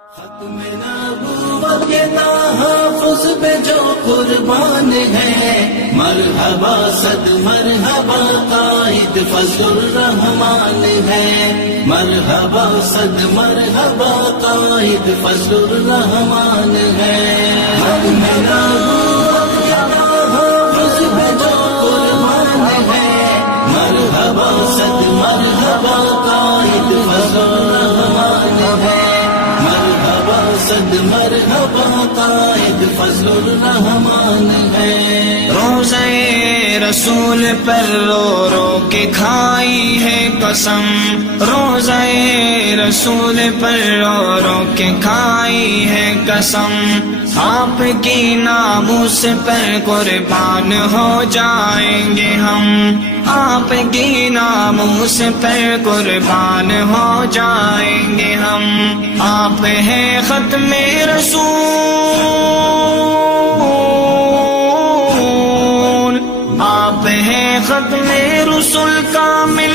ختم نبوت کے تحفظ پہ جو قربان ہے، مرحبا صد مرحبا قائد فضل الرحمان ہے، مرحبا صد مرحبا قائد فضل الرحمان ہے۔ ختم نبوت کے تحفظ پہ جو قربان ہے، مرحبا صد مرحبا قائد فضل الرحمان ہے، صد مرحبا قائد فضل الرحمان ہے۔ روزے رسول پر رو رو کے کھائی ہے قسم، روزے رسول پر رو رو کے کھائی ہے قسم، آپ کی ناموس پر قربان ہو جائیں گے ہم، آپ کی ناموس پر قربان ہو جائیں گے ہم۔ آپ ہیں ختم رسول، آپ ہیں ختم رسول کامل